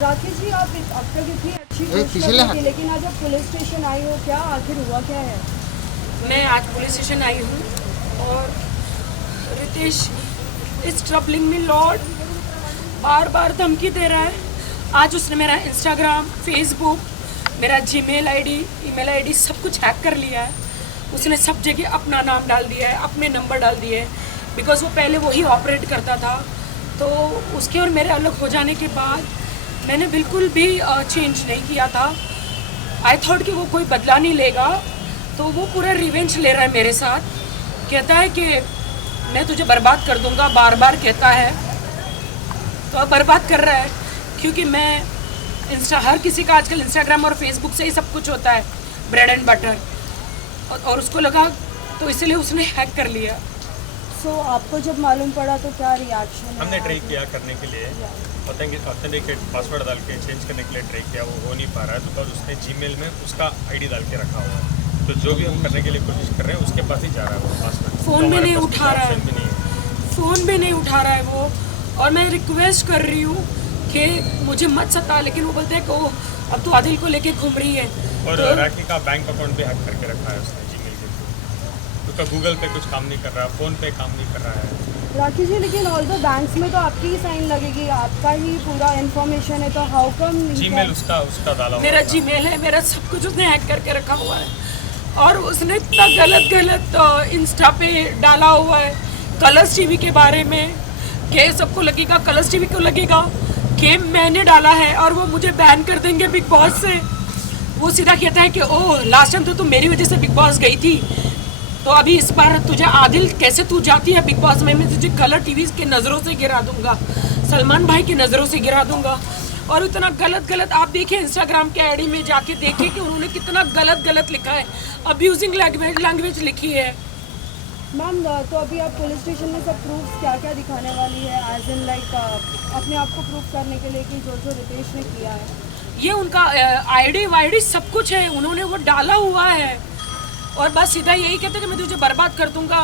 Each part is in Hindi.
राकेश जी, आप अब तक इतनी अच्छी घोषणा की, लेकिन आज आप पुलिस स्टेशन आई हो, क्या आखिर हुआ क्या है? मैं आज पुलिस स्टेशन आई हूँ और Ritesh is troubling me lord, बार बार धमकी दे रहा है। आज उसने मेरा इंस्टाग्राम, फेसबुक, मेरा जीमेल आईडी, ईमेल आईडी सब कुछ हैक कर लिया है। उसने सब जगह अपना नाम डाल दिया है, अपने नंबर डाल दिए हैं, बिकॉज वो पहले वही ऑपरेट करता था। तो उसके और मेरे अलग हो जाने के बाद मैंने बिल्कुल भी चेंज नहीं किया था। आई थॉट कि वो कोई बदला नहीं लेगा, तो वो पूरा रिवेंज ले रहा है मेरे साथ। कहता है कि मैं तुझे बर्बाद कर दूंगा, बार बार कहता है। तो अब बर्बाद कर रहा है क्योंकि मैं हर किसी का आजकल इंस्टाग्राम और फेसबुक से ही सब कुछ होता है, ब्रेड एंड बटर, और उसको लगा तो इसलिए उसने हैक कर लिया। सो आपको जब मालूम पड़ा तो क्या रिएक्शन? हमने ट्राई किया करने के लिए, ऑथेंटिकेट पासवर्ड डाल के चेंज करने के लिए ट्राई किया, वो हो नहीं पा रहा है बिकॉज उसने जीमेल में उसका आईडी डाल के रखा हुआ है। तो जो भी हम करने के लिए कोशिश कर रहे हैं उसके पास ही जा रहा है वो पासवर्ड। फ़ोन भी नहीं उठा रहा है, फ़ोन भी नहीं उठा रहा है वो। और मैं रिक्वेस्ट कर रही हूँ कि मुझे मत सता, लेकिन वो बोलते हैं कि अब तो आदिल को लेके घूम रही है। और तो राखी का बैंक अकाउंट भी हैक करके रखा है उसने जीमेल के थ्रू। उसका गूगल पे कुछ काम नहीं कर रहा, फ़ोन पे काम नहीं कर रहा है। राकेश जी, लेकिन ऑल द बैंक्स में तो आपकी ही साइन लगेगी, आपका ही पूरा इन्फॉर्मेशन है, तो हाउ कम? जीमेल उसका डाला हुआ मेरा था। जीमेल है, मेरा सब कुछ उसने हैक करके रखा हुआ है। और उसने इतना गलत इंस्टा पे डाला हुआ है कलर्स टीवी के बारे में कि सबको लगेगा, कलर्स टीवी को लगेगा कि मैंने डाला है और वो मुझे बैन कर देंगे बिग बॉस से। वो सीधा कहता है कि ओह, लास्ट टाइम तो तुम मेरी वजह से बिग बॉस गई थी, तो अभी इस बार तुझे आदिल कैसे तू जाती है बिग बॉस में, मैं तुझे कलर टीवी के नज़रों से गिरा दूंगा, सलमान भाई की नज़रों से गिरा दूंगा। और इतना गलत आप देखिए इंस्टाग्राम के आईडी में जाके देखिए कि उन्होंने कितना गलत लिखा है, अब्यूजिंग लैंग्वेज लिखी है। मैम, तो अभी आप पुलिस स्टेशन में सब प्रूफ क्या क्या दिखाने वाली है, एज इन लाइक अपने आप को प्रूफ करने के लिए कि जो रितेश ने किया है? ये उनका आईडी वाईडी सब कुछ है, उन्होंने वो डाला हुआ है। और बस सीधा यही कहते कि मैं तुझे बर्बाद कर दूंगा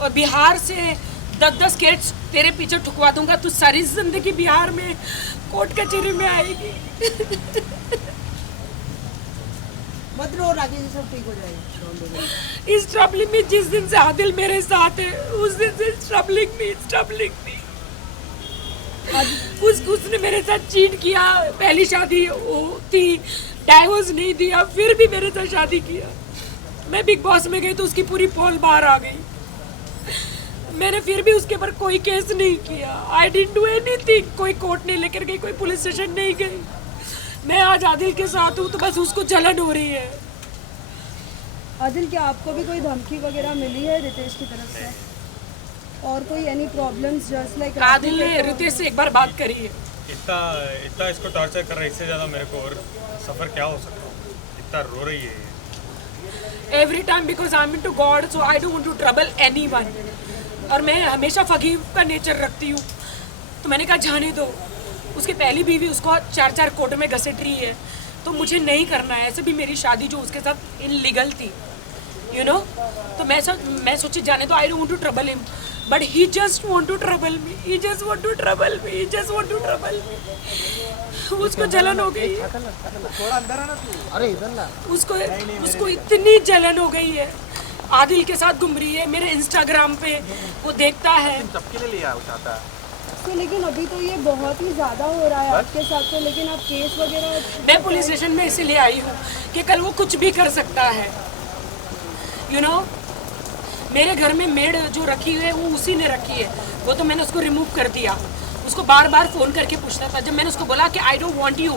और बिहार से 10-10 केस तेरे पीछे ठुकवा दूंगा, तू सारी जिंदगी बिहार में कोर्ट कचहरी में आएगी। मत रो राकेश, सब ठीक हो जाएगा। इस ट्रबलिंग में जिस दिन से आदिल मेरे साथ है, उस दिन से ट्रबलिंग में उसने मेरे साथ चीट किया। पहली शादी वो थी, डाइवोर्स नहीं दिया, फिर भी मेरे साथ शादी किया। मैं बिग बॉस में गई तो उसकी पूरी पोल बाहर आ गई। मैंने फिर भी उसके ऊपर कोई केस नहीं किया। I didn't do anything. कोई कोर्ट नहीं लेकर गई, कोई पुलिस स्टेशन नहीं गई। मैं आज आदिल के साथ हूँ तो बस उसको जलन हो रही है। आदिल, क्या आपको भी कोई धमकी वगैरह मिली है रितेश की तरफ से, और कोई any problems just like? Adil ने रितेश से एक बार बात करी है। इतना इसको टॉर्चर कर रहा है, इससे ज़्यादा मेरे को और सफ़र क्या हो सकता है। इतना रो रही है every time because I am into God, so I don't want to trouble anyone. और मैं हमेशा फकीर का नेचर रखती हूँ, तो मैंने कहा जाने दो। उसकी पहली बीवी उसको 4-4 कोर्ट में घसीट रही है, तो मुझे नहीं करना है। ऐसे भी मेरी शादी जो उसके साथ इनलीगल थी, यू नो, तो मैं सोची जाने दो, I don't want to trouble him, but he just want to trouble me, he just want to trouble me, he just want to trouble me. उसको जलन हो गई है, थोड़ा अंदर आना तू। अरे इधर ला। उसको इतनी जलन हो गई है। आदिल के साथ घूम रही है, मेरे इंस्टाग्राम पे वो देखता है। सबके लिए लिया चाहता है तो, लेकिन अभी तो ये बहुत ही ज़्यादा हो रहा है आपके साथ, तो लेकिन आप केस वगैरह? मैं पुलिस स्टेशन में इसीलिए आई हूँ कि कल वो कुछ भी कर सकता है, यू नो। मेरे घर में मेड जो रखी हुई है वो उसी ने रखी है, वो तो मैंने उसको रिमूव कर दिया। उसको बार बार फ़ोन करके पूछता था। जब मैंने उसको बोला कि आई डोंट वांट यू,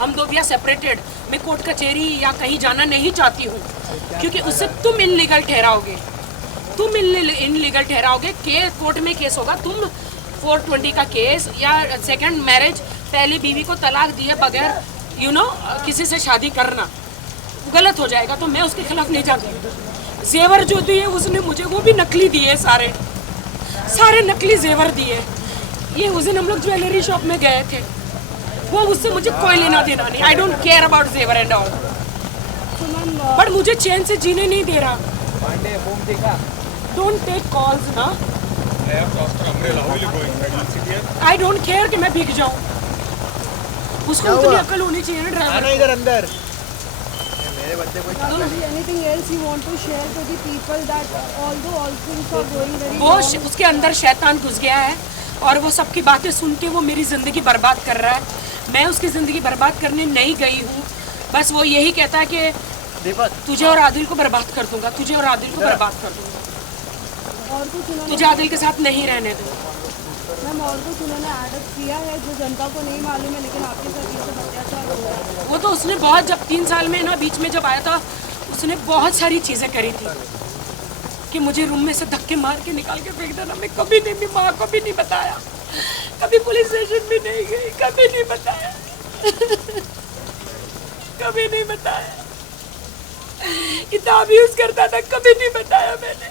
हम दो भी सेपरेटेड, मैं कोर्ट कचहरी या कहीं जाना नहीं चाहती हूँ, क्योंकि उससे तुम इनलीगल ठहराओगे, कोर्ट में केस होगा, तुम 420 का केस या सेकंड मैरिज, पहली बीवी को तलाक दिए बगैर, यू नो, किसी से शादी करना गलत हो जाएगा। तो मैं उसके खिलाफ नहीं जाती। जेवर जो दिए उसने मुझे, वो भी नकली दिए, सारे नकली जेवर दिए। ये उस दिन हम लोग ज्वेलरी शॉप में गए थे, वो उससे मुझे कोई लेना देना नहीं। आई डोंट केयर अबाउट जेवर एंड ऑल, बट मुझे चैन से जीने नहीं दे रहा। डोंट टेक कॉल्स ना। आई डोंट केयर कि मैं भीग जाऊँ। उसको उतनी अकल होनी चाहिए ना ड्राइवर। आना इधर अंदर। मेरे बच्चे को Rakesh, anything else you want to share to the people that although all things are going very वो wrong, उसके अंदर शैतान घुस गया है और वो सबकी बातें सुन के वो मेरी ज़िंदगी बर्बाद कर रहा है। मैं उसकी ज़िंदगी बर्बाद करने नहीं गई हूँ, बस वो यही कहता है कि दीपक तुझे और आदिल को बर्बाद कर दूंगा, तुझे और आदिल को बर्बाद कर दूंगा, और कुछ उन्होंने तुझे आदिल के साथ नहीं रहने दूंगा। मैम और कुछ उन्होंने एडअप किया है जो जनता को नहीं मालूम है, लेकिन आपके साथ ये सब अत्याचार हो रहा है। वो तो उसने बहुत, जब 3 साल में ना बीच में जब आया था, उसने बहुत सारी चीज़ें करी थी कि मुझे रूम में से धक्के मार के निकाल के फेंक देना। मैं कभी नहीं, मेरी माँ को भी नहीं बताया, कभी पुलिस स्टेशन भी नहीं गई, कभी नहीं बताया कभी नहीं बताया। कितना अब्यूज करता था, कभी नहीं बताया मैंने।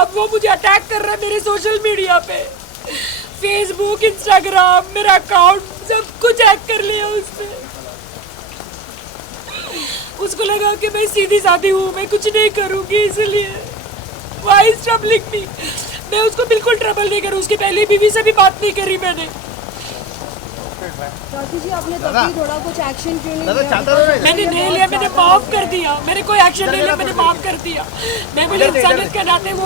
अब वो मुझे अटैक कर रहा है मेरे सोशल मीडिया पे, फेसबुक, इंस्टाग्राम, मेरा अकाउंट सब कुछ हैक कर लिया उसने। उसको लगा कि मैं सीधी सादी हूँ, मैं कुछ नहीं करूँगी, इसलिए Why is troubling me? मैं उसको बिल्कुल ट्रबल नहीं करूँ, उसकी पहली बीवी से भी बात नहीं करी मैंने। राकेश जी, आपने तभी थोड़ा कुछ एक्शन क्यों नहीं लिया? मैंने नहीं लिया, मैंने माफ कर दिया, मैंने कोई एक्शन नहीं लिया, मैंने माफ कर दिया। मैं बोली इंसानियत के नाते वो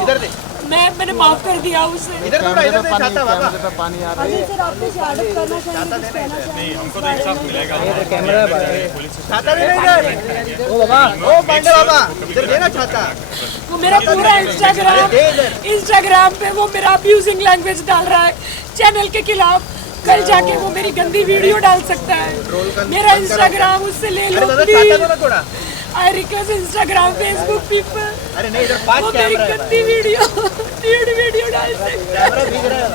मैंने माफ कर दिया उसे। इधर चाहता बाबा। अभी सर आप कुछ एडअप करना चाहेंगे, कुछ कहना चाहेंगे? हमको तो इंसाफ मिलेगा। चाहता भी नहीं इधर। ओ बाबा, ओ पांडे बाबा, इधर देना चाहता। वो मेरा पूरा इंस्टाग्राम पे वो मेरा अब्यूजिंग लैंग्वेज डाल रहा है चैनल के खिलाफ। कल जाके वो मेरी गंदी वीडियो डाल सकता है। मेरा इंस्टाग्राम उससे ले लो please. I request Instagram, Facebook people, अरे नहीं इधर 5 वो मेरी कैमरा है। गंदी वीडियो डाल सकता है। कैमरा दिख रहा है।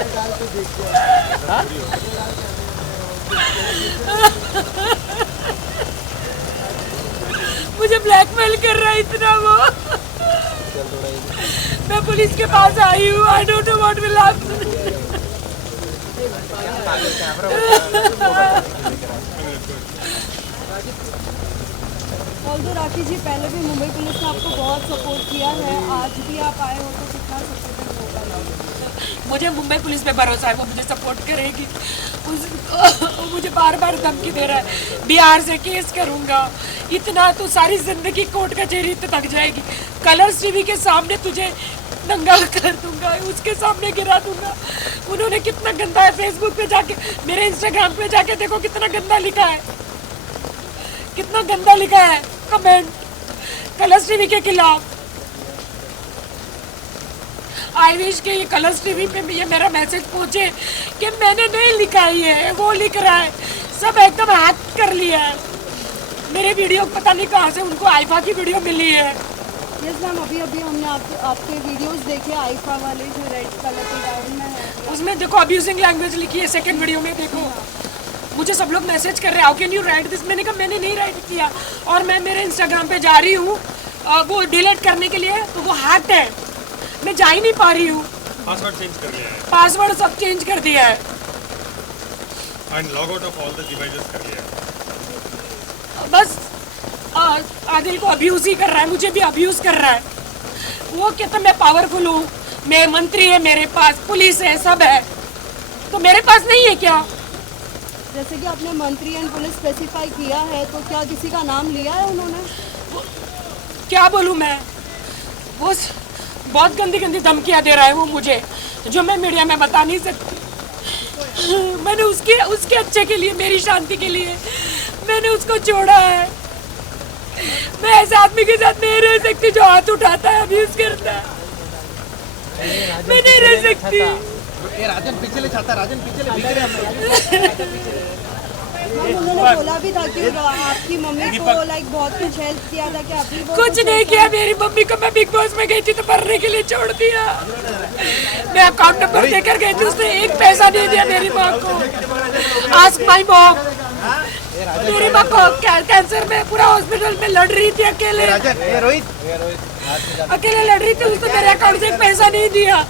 मुझे ब्लैकमेल कर रहा है इतना वो। मैं पुलिस के पास आई हूँ। I don't know what will happen. Although Rakesh ji, पहले भी मुंबई पुलिस ने आपको बहुत सपोर्ट किया है, आज भी आप आए हो तो कितना सपोर्टिव होगा? मुझे मुंबई पुलिस पे भरोसा है, वो मुझे सपोर्ट करेगी। वो मुझे बार बार धमकी दे रहा है, बिहार से केस करूँगा, इतना तो सारी जिंदगी कोर्ट कचहरी तो थक जाएगी। कलर्स टीवी के सामने तुझे नंगा कर दूंगा, उसके सामने गिरा दूंगा। उन्होंने कितना गंदा है, फेसबुक पे जाके, मेरे इंस्टाग्राम पे जाके देखो कितना गंदा लिखा है, कितना गंदा लिखा है कमेंट कलर्स टीवी के खिलाफ। आई विश के ये कलर्स टीवी पे ये मेरा मैसेज पहुंचे कि मैंने नहीं लिखा है, ये वो लिख रहा है। सब एकदम हैक कर लिया है मेरे वीडियो, पता नहीं कहाँ से उनको आईफा की वीडियो मिली है। यस मैम, अभी हमने आपके वीडियोस देखे आईफा वाले जो रेड कलर के गाउन में है। उसमें देखो अब्यूजिंग लैंग्वेज लिखी है, सेकंड वीडियो में देखो। मुझे सब लोग मैसेज कर रहे हैं, how can you right this? मैंने कहा मैंने नहीं राइट किया। और मैं मेरे इंस्टाग्राम पे जा रही हूँ वो डिलीट करने के लिए, तो वो हैक्ड है, मैं जा ही नहीं पा रही हूँ। पासवर्ड चेंज कर लिया है पासवर्ड सब चेंज कर दिया है। And log out of all the devices कर लिया है। बस आदिल को अब्यूज ही कर रहा है, मुझे भी अब्यूज कर रहा है। वो कहता मैं पावरफुल हूँ, मैं मंत्री है, मेरे पास पुलिस है, सब है, तो मेरे पास नहीं है क्या? जैसे कि आपने मंत्री एंड पुलिस स्पेसिफाई किया है, तो क्या किसी का नाम लिया है उन्होंने? क्या बोलूँ मैं? वो बहुत गंदी गंदी धमकियाँ दे रहा है वो मुझे, जो मैं मीडिया में बता नहीं सकती। मैंने उसके अच्छे के लिए, मेरी शांति के लिए मैंने उसको छोड़ा है। मैं ऐसे आदमी के साथ नहीं रह सकती जो हाथ उठाता है, अब्यूज करता है। मैं नहीं रह सकती। ये राजन पीछे ले चाहता, राजन पीछे ले, दिख रहे हैं मैम, उन्होंने बोला भी था कि आपकी मम्मी को लाइक बहुत कुछ हेल्प किया था, कि अभी वो कुछ नहीं किया मेरी मम्मी को। मैं बिग बॉस में गई थी तो भरने के लिए छोड़ दिया। मैं अकाउंट नंबर देकर गई थी, उसने एक पैसा नहीं दिया मेरी माँ को। Ask my mom. मेरी माँ को कैंसर में पूरा हॉस्पिटल में लड़ रही थी अकेले, राजन, ये रोहित, अकेले लड़ रही थी, उसने मेरे अकाउंट से एक पैसा नहीं दिया।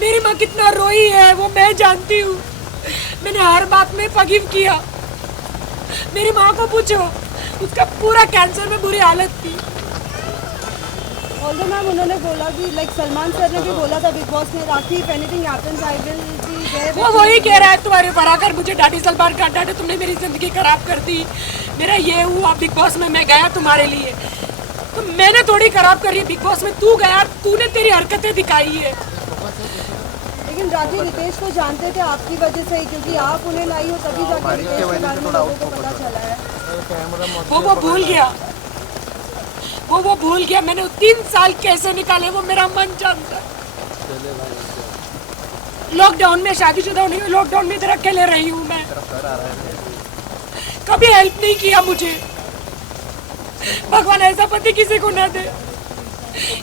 मेरी माँ कितना रोई है वो मैं जानती हूँ। मैंने हर बात में फॉरगिव किया। मेरी माँ को पूछो, उसका पूरा कैंसर में बुरी हालत थी। ऑल्दो मैम उन्होंने बोला कि लाइक सलमान सर ने भी बोला था बिग बॉस में, Rakhi if anything happens I will be there. वो वही कह रहा है तुम्हारे बराबर मुझे डाटी सलमान का डाटे, तुमने मेरी ज़िंदगी खराब कर दी, मेरा ये हुआ बिग बॉस में, मैं गया तुम्हारे लिए, तो मैंने थोड़ी खराब करी बिग बॉस में, तू गया, तूने तेरी हरकतें दिखाई है। लेकिन राखी रितेश को जानते थे आपकी वजह से ही, क्योंकि आप उन्हें लाई हो तभी जाके रितेश के बारे में लोगों को पता चला है। वो भूल गया, वो भूल गया। मैंने 3 साल कैसे निकाले वो मेरा मन जानता है। लॉकडाउन में शादीशुदा होने के लॉकडाउन में इधर अकेले रही हूँ मैं, कभी हेल्प नहीं किया मुझे। भगवान ऐसा पति किसी को ना दे,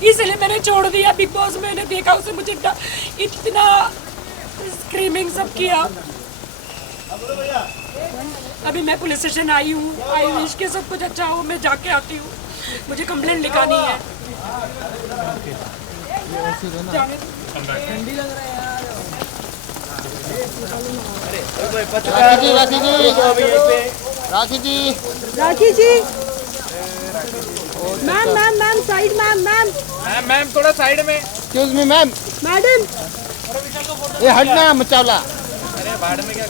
इसलिए मैंने छोड़ दिया बिग बॉस। मैंने देखा उसे मुझे इतना स्क्रीमिंग सब किया। अभी मैं पुलिस स्टेशन आई हूँ, आई विश के सब कुछ अच्छा हो, मैं जाके आती हूँ, मुझे कंप्लेंट लिखानी है। ठंडी लग रहा है यार। Rakhi ji ma'am ma'am ma'am side ma'am ma'am ma'am थोड़ा साइड में। एक्सक्यूज मी मैम, मैडम ये हटना मचावला। अरे बाढ़ में क्या